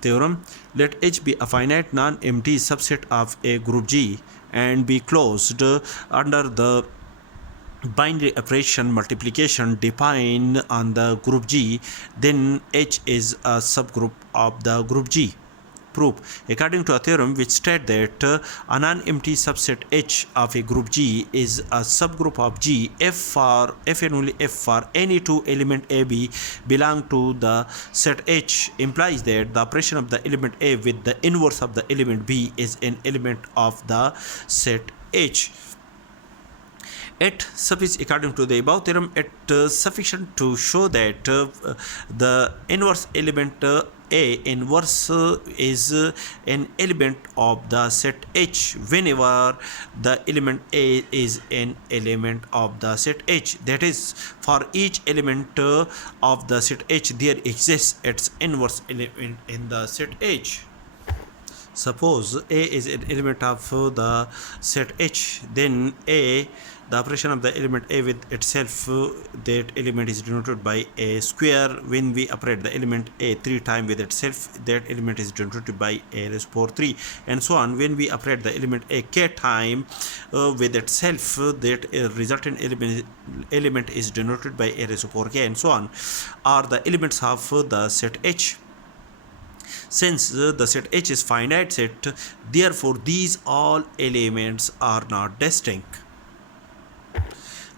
theorem. Let H be a finite non-empty subset of a group G and be closed under the binary operation multiplication defined on the group G, then H is a subgroup of the group G. Proof. According to a theorem which states that a non-empty subset H of a group G is a subgroup of G if and only if for any two element AB belong to the set H, implies that the operation of the element A with the inverse of the element B is an element of the set H. It suffices, according to the above theorem, it sufficient to show that the inverse element A inverse is an element of the set H whenever the element A is an element of the set H. That is, for each element of the set H, there exists its inverse element in the set H. Suppose A is an element of the set H, then the operation of the element A with itself, that element is denoted by a square. When we operate the element A 3 times with itself, that element is denoted by a raised to power 3, and so on. When we operate the element A k time with itself, that resultant element is denoted by a raised to power k, and so on, are the elements of the set H. Since the set H is finite set, therefore these all elements are not distinct.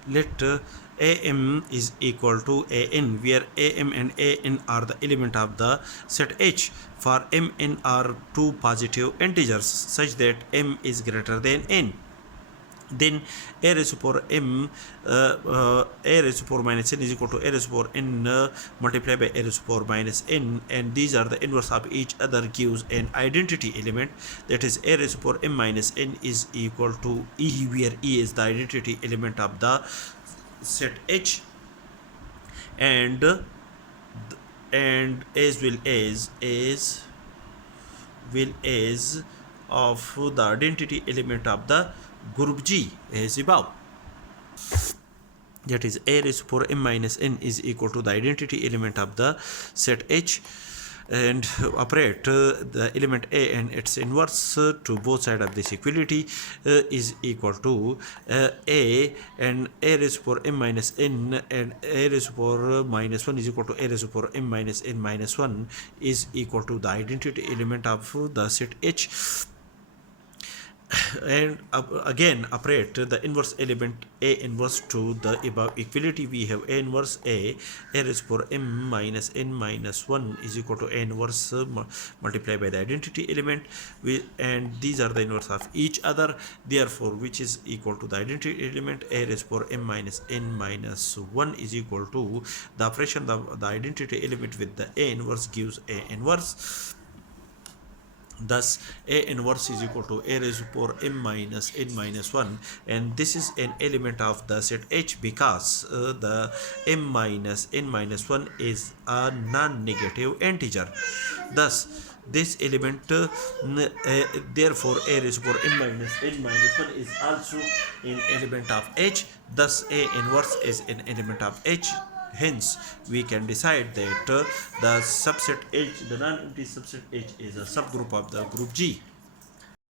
Let AM is equal to AN, where AM and AN are the element of the set H. For MN are two positive integers such that M is greater than N. Then a raised to power m a raised to power minus n is equal to a raised to power n multiplied by a raised to power minus n, and these are the inverse of each other, gives an identity element, that is a raised to power m minus n is equal to E, where E is the identity element of the set H, and as well as of the identity element of the group G as above. That is a raised to power m minus n is equal to the identity element of the set H, and operate the element A and its inverse to both sides of this equality is equal to A, and a raised to power m minus n and a raised to power minus 1 is equal to a raised to power m minus n minus 1 is equal to the identity element of the set H. And again operate the inverse element A inverse to the above equality. We have A inverse A raised to power m minus n minus 1 is equal to A inverse multiplied by the identity element, and these are the inverse of each other, therefore which is equal to the identity element A raised to power m minus n minus 1 is equal to the operation of the identity element with the A inverse gives A inverse. Thus A inverse is equal to a raised to power m minus n minus 1, and this is an element of the set H because the m minus n minus 1 is a non-negative integer. Thus this element therefore a raised to power m minus n minus 1 is also an element of H. Thus A inverse is an element of H. Hence, we can decide that the subset H, the non-empty subset H, is a subgroup of the group G.